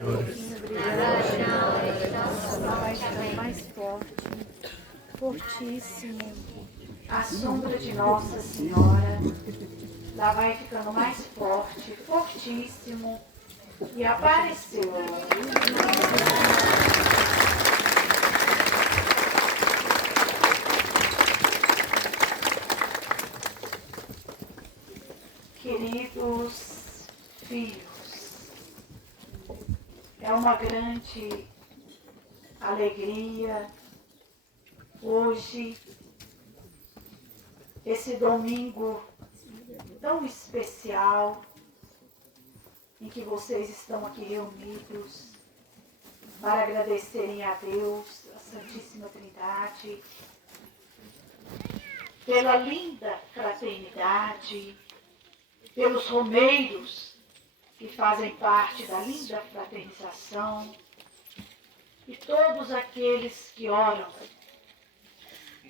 Vai ficando mais forte, fortíssimo. A sombra de Nossa Senhora lá vai ficando mais forte, fortíssimo. E apareceu. Queridos filhos, é uma grande alegria hoje, esse domingo tão especial, em que vocês estão aqui reunidos para agradecerem a Deus, a Santíssima Trindade, pela linda fraternidade, pelos romeiros que fazem parte da linda fraternização e todos aqueles que oram,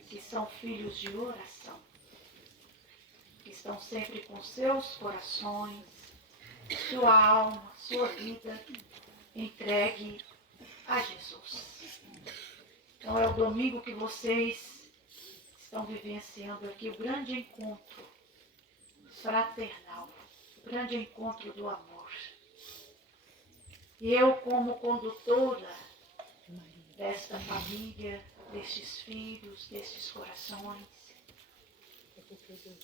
que são filhos de oração, que estão sempre com seus corações, sua alma, sua vida entregue a Jesus. Então é o domingo que vocês estão vivenciando aqui, o grande encontro fraternal, o grande encontro do amor. E eu, como condutora desta família, destes filhos, destes corações,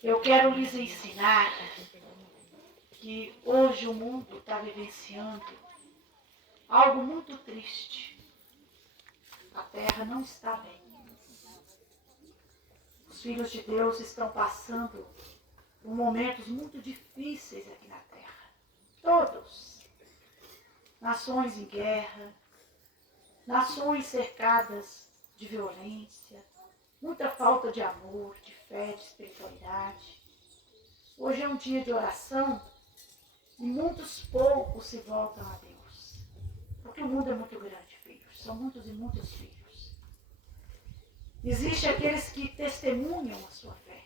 eu quero lhes ensinar que hoje o mundo está vivenciando algo muito triste. A terra não está bem. Os filhos de Deus estão passando por momentos muito difíceis aqui na terra. Todos. Nações em guerra, nações cercadas de violência, muita falta de amor, de fé, de espiritualidade. Hoje é um dia de oração e muitos poucos se voltam a Deus. Porque o mundo é muito grande, filhos. São muitos e muitos filhos. Existem aqueles que testemunham a sua fé,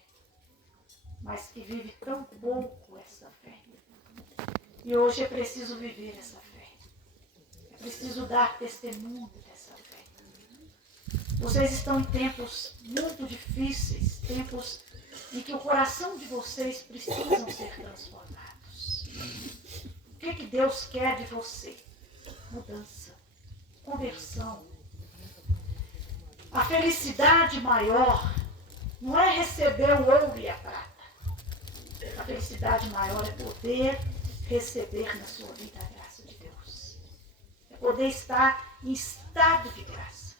mas que vivem tão pouco essa fé. E hoje é preciso viver essa fé. É preciso dar testemunho dessa fé. Vocês estão em tempos muito difíceis, tempos em que o coração de vocês precisam ser transformados. O que Deus quer de você? Mudança, conversão. A felicidade maior não é receber o ouro e a prata. A felicidade maior é poder receber na sua vida a graça de Deus. É poder estar em estado de graça.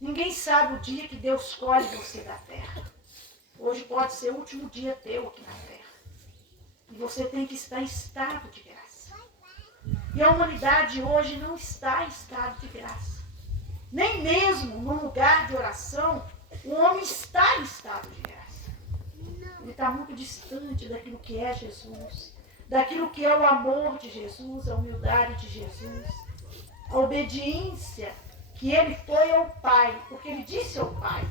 Ninguém sabe o dia que Deus colhe você da terra. Hoje pode ser o último dia teu aqui na terra. E você tem que estar em estado de graça. E a humanidade hoje não está em estado de graça. Nem mesmo num lugar de oração, o homem está em estado de graça. Ele está muito distante daquilo que é Jesus, daquilo que é o amor de Jesus, a humildade de Jesus, a obediência que ele foi ao Pai, porque ele disse ao Pai: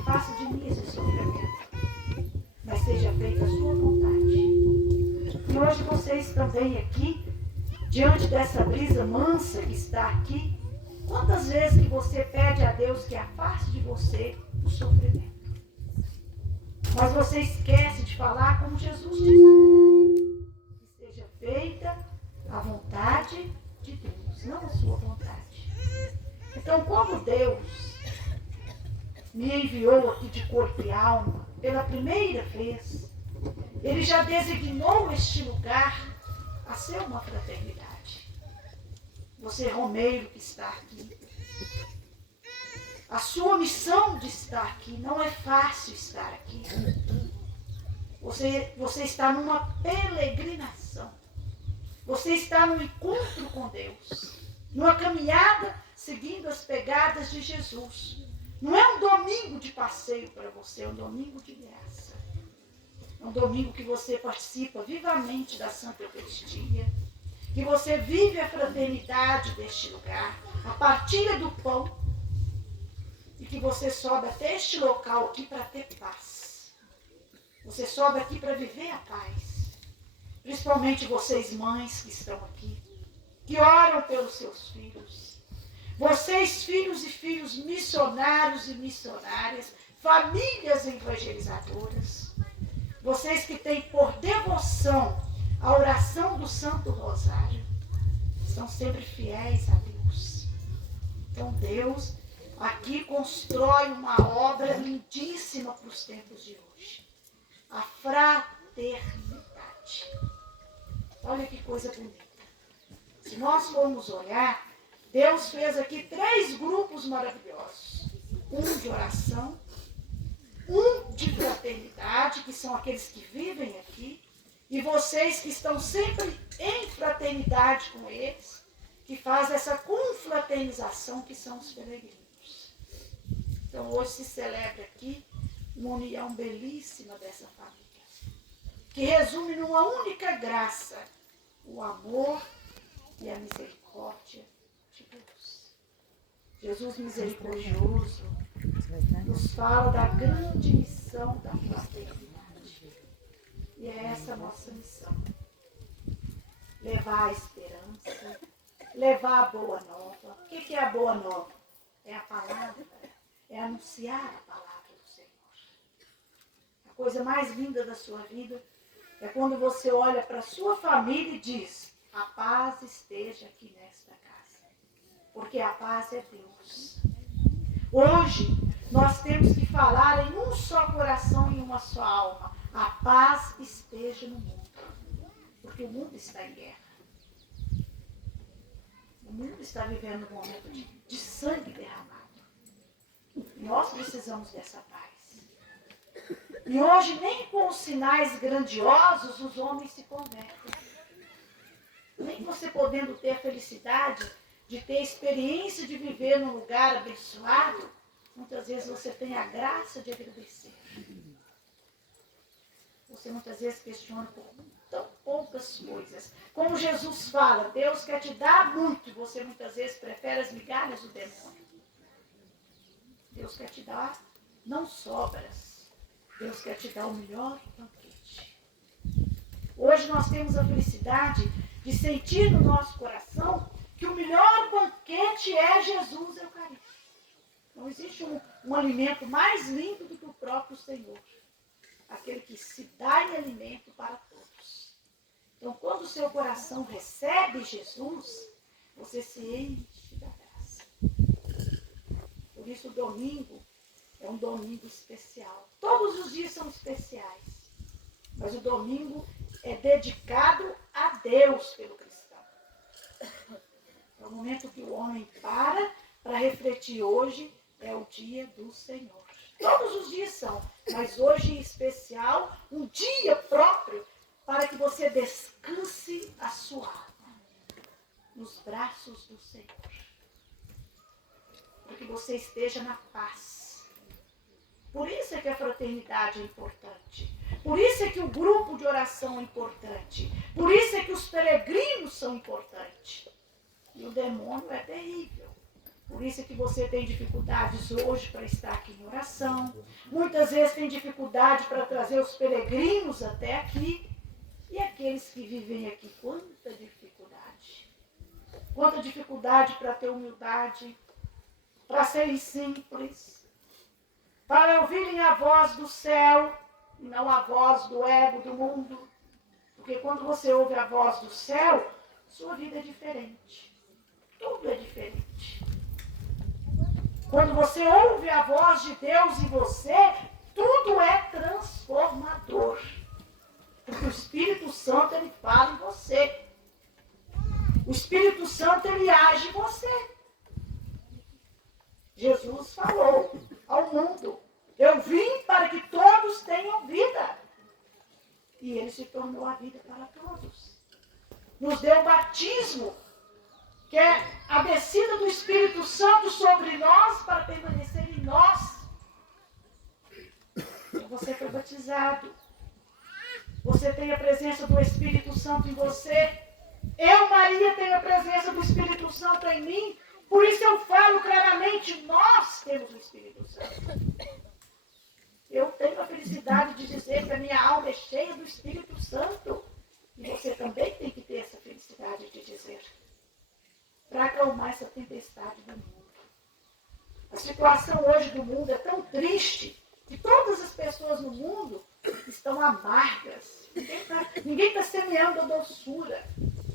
afasta de mim esse sofrimento, mas seja feita a sua vontade. E hoje vocês também aqui, diante dessa brisa mansa que está aqui, quantas vezes que você pede a Deus que afaste de você o sofrimento? Mas você esquece de falar como Jesus disse: que seja feita a vontade de Deus, não a sua vontade. Então, como Deus me enviou aqui de corpo e alma pela primeira vez, Ele já designou este lugar a ser uma fraternidade. Você, romeiro, que está aqui, a sua missão de estar aqui, não é fácil estar aqui. Você está numa peregrinação. Você está num encontro com Deus, numa caminhada seguindo as pegadas de Jesus. Não é um domingo de passeio para você, é um domingo de graça. É um domingo que você participa vivamente da Santa Eucaristia, que você vive a fraternidade deste lugar, a partilha do pão, e que você sobe até este local aqui para ter paz. Você sobe aqui para viver a paz. Principalmente vocês mães que estão aqui. que oram pelos seus filhos. Vocês, filhos e filhos missionários e missionárias, famílias evangelizadoras, vocês que têm por devoção a oração do Santo Rosário, são sempre fiéis a Deus. Então Deus aqui constrói uma obra lindíssima para os tempos de hoje. A fraternidade. Olha que coisa bonita. Se nós formos olhar, Deus fez aqui 3 grupos maravilhosos. Um de oração, um de fraternidade, que são aqueles que vivem aqui, e vocês que estão sempre em fraternidade com eles, que faz essa confraternização que são os peregrinos. Então hoje se celebra aqui uma união belíssima dessa família, que resume numa única graça, o amor e a misericórdia de Deus. Jesus misericordioso nos fala da grande missão da fraternidade. E é essa a nossa missão. Levar a esperança, levar a boa nova. O que é a boa nova? É a palavra, é anunciar a palavra do Senhor. A coisa mais linda da sua vida é quando você olha para a sua família e diz: a paz esteja aqui nesta casa. Porque a paz é Deus. Hoje, nós temos que falar em um só coração e uma só alma. A paz esteja no mundo. Porque o mundo está em guerra. O mundo está vivendo um momento de sangue derramado. Nós precisamos dessa paz. E hoje, nem com os sinais grandiosos, os homens se convertem. Nem você podendo ter a felicidade de ter experiência de viver num lugar abençoado, muitas vezes você tem a graça de agradecer. Você muitas vezes questiona por tão poucas coisas. Como Jesus fala, Deus quer te dar muito, você muitas vezes prefere as migalhas do demônio. Deus quer te dar não sobras. Deus quer te dar o melhor banquete. Hoje nós temos a felicidade de sentir no nosso coração que o melhor banquete é Jesus Eucarístico. Não existe um alimento mais lindo do que o próprio Senhor. Aquele que se dá em alimento para todos. Então, quando o seu coração recebe Jesus, você se enche da graça. Por isso, o domingo é um domingo especial. Todos os dias são especiais. Mas o domingo é dedicado a Deus pelo cristão. É o momento que o homem para refletir. Hoje é o dia do Senhor. Todos os dias são, mas hoje em especial, um dia próprio para que você descanse a sua alma nos braços do Senhor. Para que você esteja na paz. Por isso é que a fraternidade é importante. Por isso é que o grupo de oração é importante. Por isso é que os peregrinos são importantes. E o demônio é terrível. Por isso é que você tem dificuldades hoje para estar aqui em oração. Muitas vezes tem dificuldade para trazer os peregrinos até aqui. E aqueles que vivem aqui, quanta dificuldade. Quanta dificuldade para ter humildade, para serem simples, para ouvirem a voz do céu e não a voz do ego, do mundo. Porque quando você ouve a voz do céu, sua vida é diferente. Tudo é diferente. Quando você ouve a voz de Deus em você, tudo é transformador. Porque o Espírito Santo, ele fala em você. O Espírito Santo, ele age em você. Jesus falou ao mundo: eu vim para que todos tenham vida. E ele se tornou a vida para todos. Nos deu o batismo, que é a descida do Espírito Santo sobre nós para permanecer em nós. Então você foi batizado. Você tem a presença do Espírito Santo em você. Eu, Maria, tenho a presença do Espírito Santo em mim. Por isso eu falo claramente, nós temos o Espírito Santo. Eu tenho a felicidade de dizer que a minha alma é cheia do Espírito Santo. E você também tem que ter essa felicidade de dizer. para acalmar essa tempestade do mundo. A situação hoje do mundo é tão triste que todas as pessoas no mundo estão amargas. Ninguém está semeando a doçura,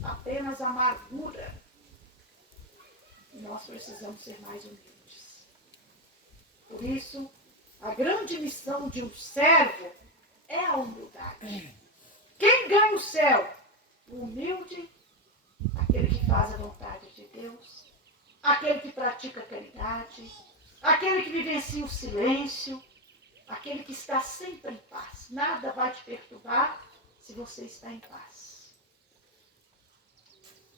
apenas a amargura. E nós precisamos ser mais humildes. Por isso, a grande missão de um servo é a humildade. Quem ganha o céu? O humilde, aquele que faz a vontade de Deus, aquele que pratica a caridade, aquele que vivencia o silêncio, aquele que está sempre em paz. Nada vai te perturbar se você está em paz.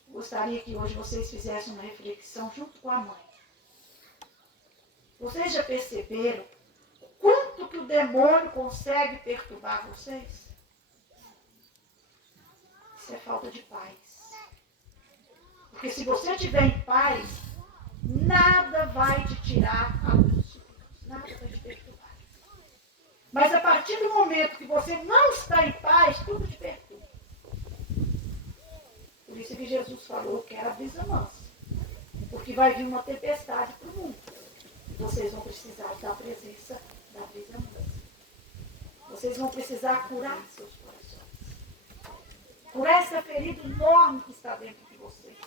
Gostaria que hoje vocês fizessem uma reflexão junto com a mãe. Vocês já perceberam o quanto que o demônio consegue perturbar vocês? Isso é falta de paz. Porque se você estiver em paz, nada vai te tirar a luz de Deus. Nada vai te perturbar. Mas a partir do momento que você não está em paz, tudo te perturba. Por isso que Jesus falou que era a brisa mansa. Porque vai vir uma tempestade para o mundo. Vocês vão precisar da presença da brisa mansa. Vocês vão precisar curar seus corações. Curar essa ferida enorme que está dentro de vocês.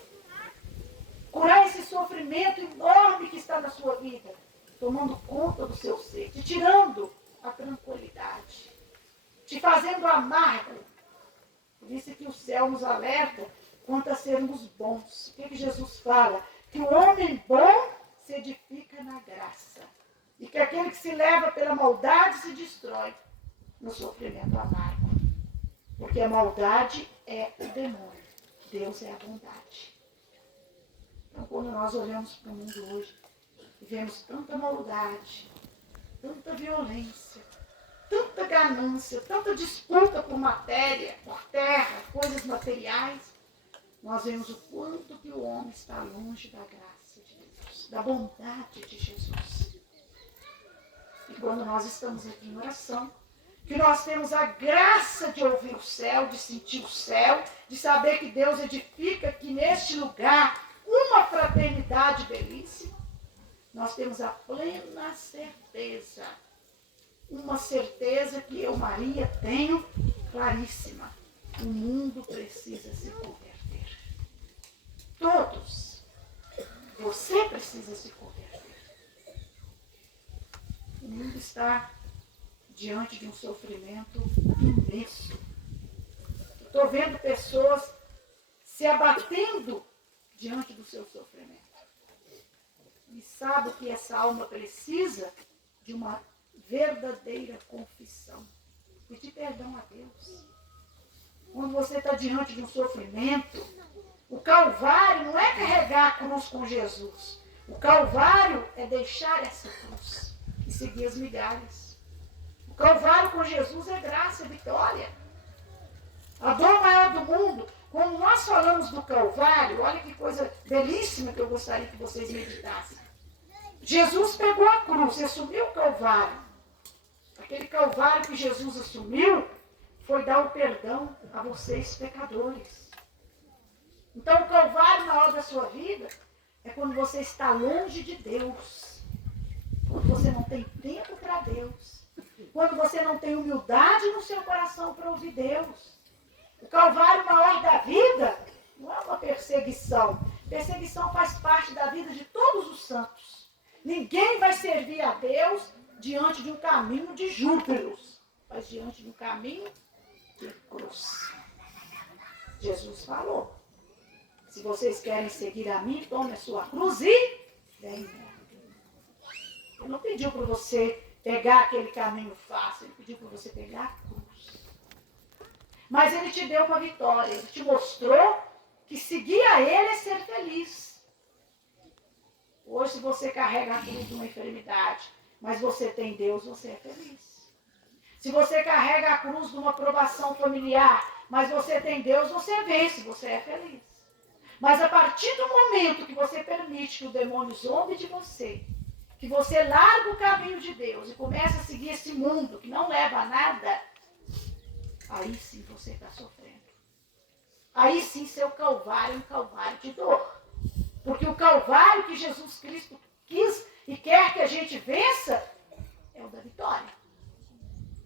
Curar esse sofrimento enorme que está na sua vida. Tomando conta do seu ser. Te tirando a tranquilidade. Te fazendo amargo. Por isso que o céu nos alerta quanto a sermos bons. O que Jesus fala? Que o homem bom se edifica na graça. E que aquele que se leva pela maldade se destrói no sofrimento amargo. Porque a maldade é o demônio. Deus é a bondade. Então, quando nós olhamos para o mundo hoje e vemos tanta maldade, tanta violência, tanta ganância, tanta disputa por matéria, por terra, coisas materiais, nós vemos o quanto que o homem está longe da graça de Deus, da bondade de Jesus. E quando nós estamos aqui em oração, que nós temos a graça de ouvir o céu, de sentir o céu, de saber que Deus edifica aqui neste lugar uma fraternidade belíssima, nós temos a plena certeza, uma certeza que eu, Maria, tenho claríssima. O mundo precisa se converter. Todos. Você precisa se converter. O mundo está diante de um sofrimento imenso. Estou vendo pessoas se abatendo diante do seu sofrimento. E sabe que essa alma precisa de uma verdadeira confissão. Pedir perdão a Deus. Quando você está diante de um sofrimento, o Calvário não é carregar a cruz com Jesus. O Calvário é deixar essa cruz e seguir as migalhas. O Calvário com Jesus é graça, é vitória. A dor maior do mundo, quando nós falamos do Calvário, olha que coisa belíssima que eu gostaria que vocês meditassem. Jesus pegou a cruz e assumiu o Calvário. Aquele Calvário que Jesus assumiu foi dar o perdão a vocês pecadores. Então o Calvário maior da sua vida é quando você está longe de Deus. Quando você não tem tempo para Deus. Quando você não tem humildade no seu coração para ouvir Deus. O Calvário maior da vida não é uma perseguição. Perseguição faz parte da vida de todos os santos. Ninguém vai servir a Deus diante de um caminho de júbilos, mas diante de um caminho de cruz. Jesus falou: se vocês querem seguir a mim, tome a sua cruz e venham. Ele não pediu para você pegar aquele caminho fácil, ele pediu para você pegar a cruz. Mas ele te deu uma vitória, ele te mostrou que seguir a ele é ser feliz. Hoje, se você carrega a cruz de uma enfermidade, mas você tem Deus, você é feliz. Se você carrega a cruz de uma provação familiar, mas você tem Deus, você vence, você é feliz. Mas a partir do momento que você permite que o demônio zombe de você, que você larga o caminho de Deus e começa a seguir esse mundo que não leva a nada, aí sim você está sofrendo. Aí sim seu calvário é um calvário de dor. Porque o Calvário que Jesus Cristo quis e quer que a gente vença é o da vitória.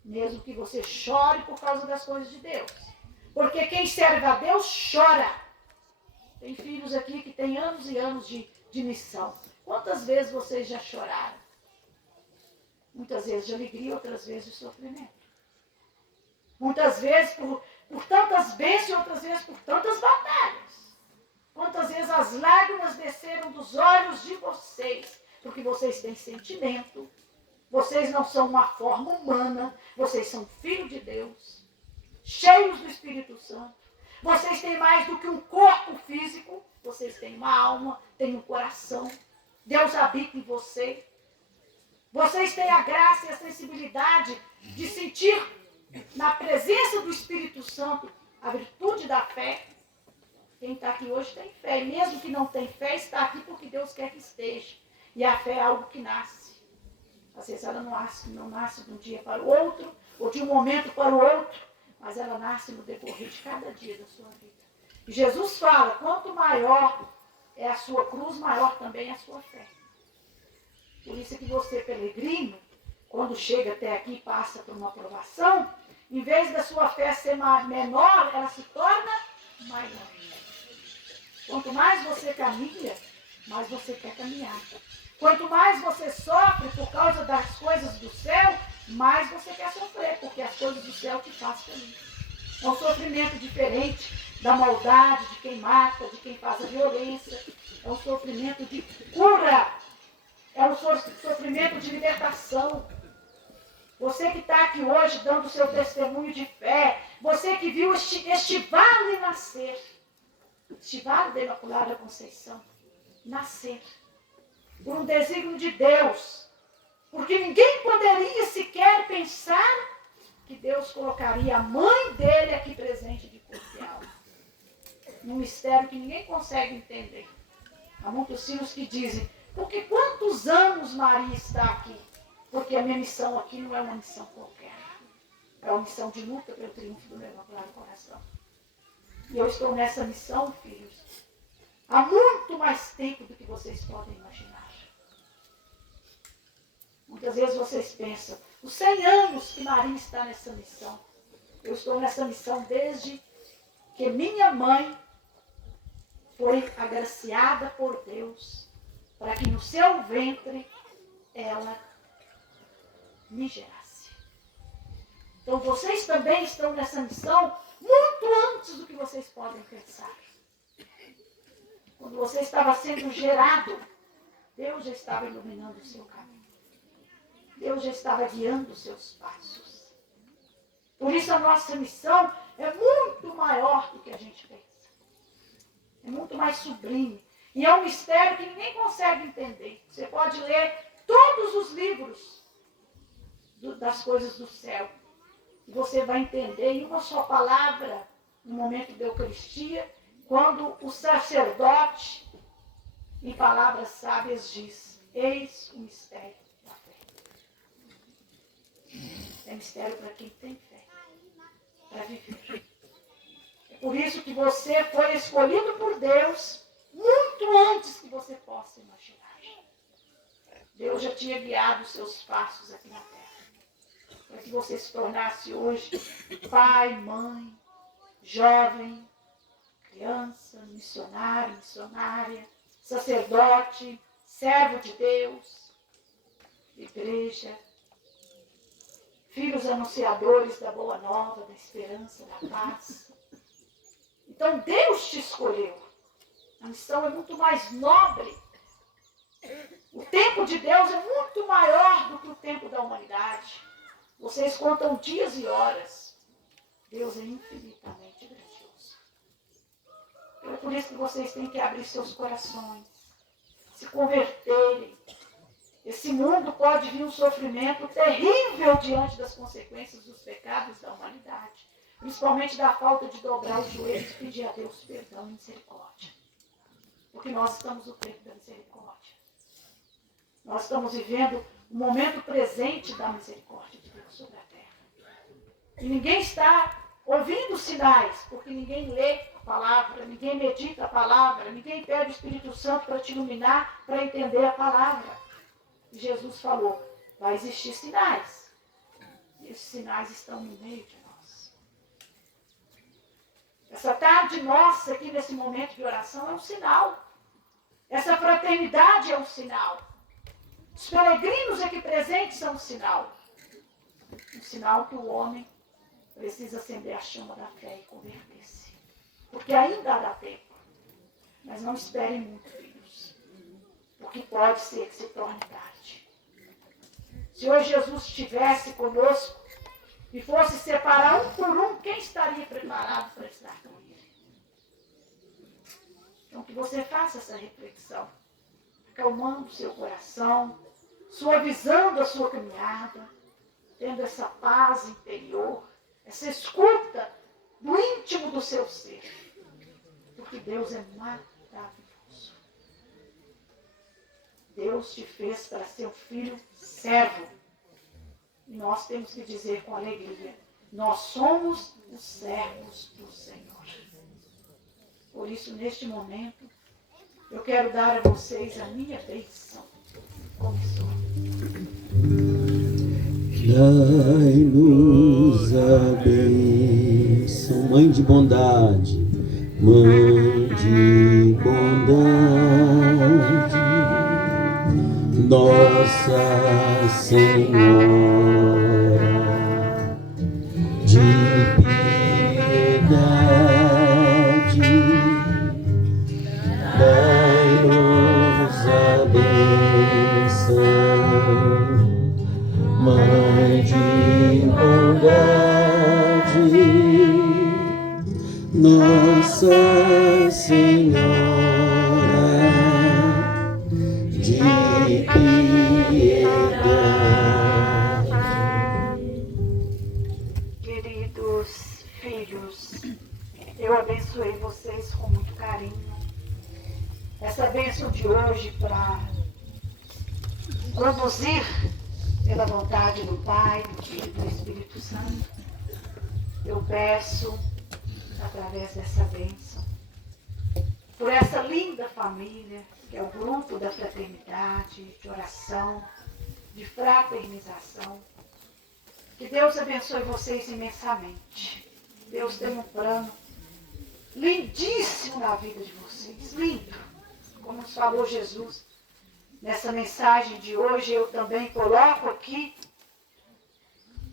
Mesmo que você chore por causa das coisas de Deus. Porque quem serve a Deus chora. Tem filhos aqui que têm anos e anos de missão. Quantas vezes vocês já choraram? Muitas vezes de alegria, outras vezes de sofrimento. Muitas vezes por tantas bênçãos, outras vezes por tantas batalhas. Quantas vezes as lágrimas desceram dos olhos de vocês, porque vocês têm sentimento. Vocês não são uma forma humana, vocês são filhos de Deus, cheios do Espírito Santo. Vocês têm mais do que um corpo físico, vocês têm uma alma, têm um coração. Deus habita em você. Vocês têm a graça e a sensibilidade de sentir na presença do Espírito Santo a virtude da fé. Quem está aqui hoje tem fé, e mesmo que não tem fé, está aqui porque Deus quer que esteja. E a fé é algo que nasce. Às vezes ela não nasce de um dia para o outro, ou de um momento para o outro, mas ela nasce no decorrer de cada dia da sua vida. E Jesus fala, quanto maior é a sua cruz, maior também é a sua fé. Por isso é que você, peregrino, quando chega até aqui e passa por uma provação, em vez da sua fé ser menor, ela se torna maior. Quanto mais você caminha, mais você quer caminhar. Quanto mais você sofre por causa das coisas do céu, mais você quer sofrer, porque as coisas do céu te fazem feliz. É um sofrimento diferente da maldade, de quem mata, de quem faz a violência. É um sofrimento de cura. É um sofrimento de libertação. Você que está aqui hoje dando o seu testemunho de fé, você que viu este vale nascer, este vale da Imaculada Conceição, nascer, por um desígnio de Deus, porque ninguém poderia sequer pensar que Deus colocaria a mãe dele aqui presente de corpo e alma. Um mistério que ninguém consegue entender. Há muitos filhos que dizem, porque quantos anos Maria está aqui? Porque a minha missão aqui não é uma missão qualquer. É uma missão de luta pelo triunfo do meu Imaculado Coração. E eu estou nessa missão, filhos, há muito mais tempo do que vocês podem imaginar. Muitas vezes vocês pensam, os 100 anos que Maria está nessa missão. Eu estou nessa missão desde que minha mãe foi agraciada por Deus para que no seu ventre ela me gerasse. Então vocês também estão nessa missão muito antes do que vocês podem pensar. Quando você estava sendo gerado, Deus já estava iluminando o seu caminho. Deus já estava guiando os seus passos. Por isso a nossa missão é muito maior do que a gente pensa. É muito mais sublime. E é um mistério que ninguém consegue entender. Você pode ler todos os livros das coisas do céu. E você vai entender em uma só palavra, no momento da Eucaristia, quando o sacerdote, em palavras sábias, diz, eis o mistério da fé. É mistério para quem tem fé, para viver. É por isso que você foi escolhido por Deus muito antes que você possa imaginar. Deus já tinha guiado os seus passos aqui na terra, para que você se tornasse hoje pai, mãe, jovem, criança, missionário, missionária, sacerdote, servo de Deus, igreja, filhos anunciadores da boa nova, da esperança, da paz. Então Deus te escolheu. A missão é muito mais nobre. O tempo de Deus é muito maior do que o tempo da humanidade. Vocês contam dias e horas. Deus é infinitamente grandioso. É por isso que vocês têm que abrir seus corações, se converterem. Esse mundo pode vir um sofrimento terrível diante das consequências dos pecados da humanidade. Principalmente da falta de dobrar os joelhos e pedir a Deus perdão e misericórdia. Porque nós estamos no tempo da misericórdia. Nós estamos vivendo o momento presente da misericórdia de Deus sobre a terra. E ninguém está ouvindo sinais, porque ninguém lê a palavra, ninguém medita a palavra, ninguém pede o Espírito Santo para te iluminar, para entender a palavra. E Jesus falou, vai existir sinais. E esses sinais estão no meio de nós. Essa tarde nossa aqui nesse momento de oração é um sinal. Essa fraternidade é um sinal. Os peregrinos aqui presentes são um sinal. Um sinal que o homem precisa acender a chama da fé e converter-se. Porque ainda dá tempo. Mas não esperem muito, filhos. Porque pode ser que se torne tarde. Se hoje Jesus estivesse conosco e fosse separar um por um, quem estaria preparado para estar com ele? Então que você faça essa reflexão, acalmando seu coração, suavizando a sua caminhada, tendo essa paz interior, essa escuta do íntimo do seu ser. Porque Deus é maravilhoso. Deus te fez para ser um filho servo. E nós temos que dizer com alegria, nós somos os servos do Senhor. Por isso, neste momento, eu quero dar a vocês a minha bênção. Começou. Dai-nos a bênção, Mãe de bondade, Mãe de bondade, Nossa Senhora de piedade, dai-nos a bênção, Mãe de bondade, Nossa Senhora de piedade. Queridos filhos, eu abençoei vocês com muito carinho. Essa bênção de hoje para conduzir pela vontade do Pai, do Filho e do Espírito Santo, eu peço, através dessa bênção, por essa linda família, que é o grupo da fraternidade, de oração, de fraternização, que Deus abençoe vocês imensamente. Deus tem um plano lindíssimo na vida de vocês, lindo, como nos falou Jesus. Nessa mensagem de hoje, eu também coloco aqui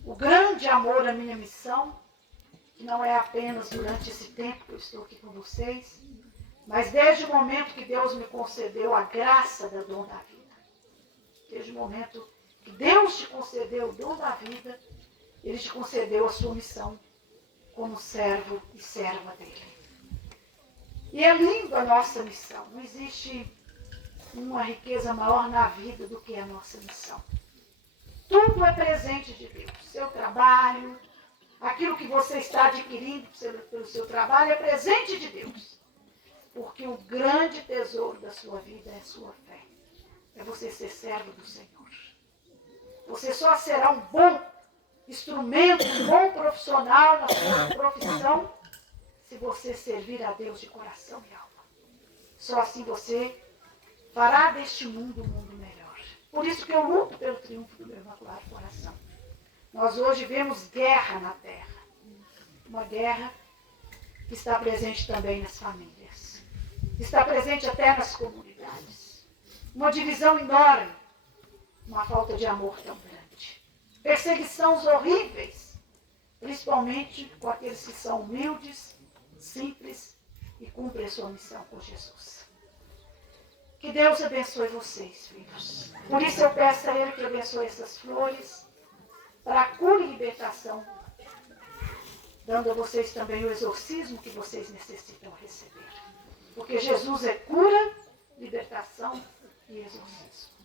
o grande amor à minha missão, que não é apenas durante esse tempo que eu estou aqui com vocês, mas desde o momento que Deus me concedeu a graça da dom da vida. Desde o momento que Deus te concedeu o dom da vida, Ele te concedeu a sua missão como servo e serva dEle. E é lindo a nossa missão. Não existe uma riqueza maior na vida do que a nossa missão. Tudo é presente de Deus. Seu trabalho, aquilo que você está adquirindo pelo seu trabalho é presente de Deus. Porque o grande tesouro da sua vida é a sua fé. É você ser servo do Senhor. Você só será um bom instrumento, um bom profissional na sua profissão se você servir a Deus de coração e alma. Só assim você fará deste mundo um mundo melhor. Por isso que eu luto pelo triunfo do meu imaculado coração. Nós hoje vemos guerra na terra. Uma guerra que está presente também nas famílias. Está presente até nas comunidades. Uma divisão enorme. Uma falta de amor tão grande. Perseguições horríveis. Principalmente com aqueles que são humildes, simples e cumprem a sua missão com Jesus. Que Deus abençoe vocês, filhos. Por isso eu peço a Ele que abençoe essas flores para a cura e libertação, dando a vocês também o exorcismo que vocês necessitam receber. Porque Jesus é cura, libertação e exorcismo.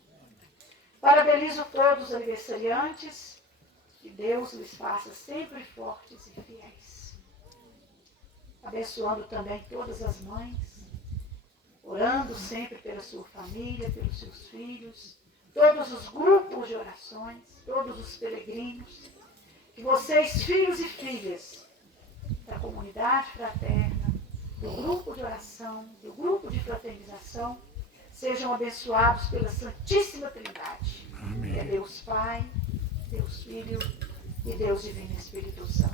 Parabenizo todos os aniversariantes, que Deus lhes faça sempre fortes e fiéis. Abençoando também todas as mães, orando sempre pela sua família, pelos seus filhos, todos os grupos de orações, todos os peregrinos, que vocês, filhos e filhas, da comunidade fraterna, do grupo de oração, do grupo de fraternização, sejam abençoados pela Santíssima Trindade. Amém. É Deus Pai, Deus Filho e Deus Divino Espírito Santo.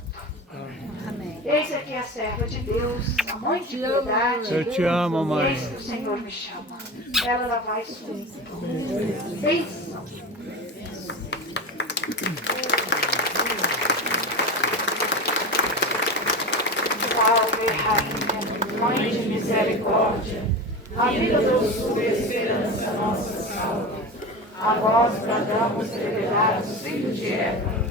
Amém. Eis aqui a serva de Deus, a mãe de piedade. Eu te amo, mãe. Eis que o Senhor me chama. Ela vai subir. Bênção. Salve, Rainha, Mãe de misericórdia, a vida, doçura e esperança nossa salve. A vós bradamos, degredados, filhos de Eva,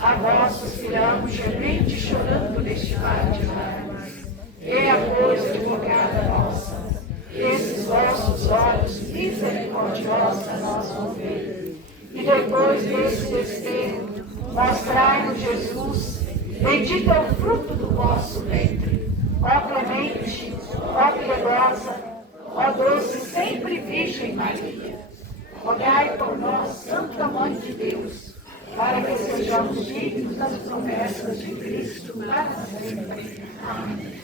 a vós suspiramos, gemendo e chorando neste vale de lágrimas. E a coisa advogada nossa, esses vossos olhos misericordiosos a nós vão ver. E depois desse desterro, mostrai-nos Jesus, bendito é o fruto do vosso ventre. Ó clemente, ó piedosa, ó doce sempre Virgem Maria. Rogai por nós, Santa Mãe de Deus, para que sejamos dignos das promessas de Cristo para sempre. Amém.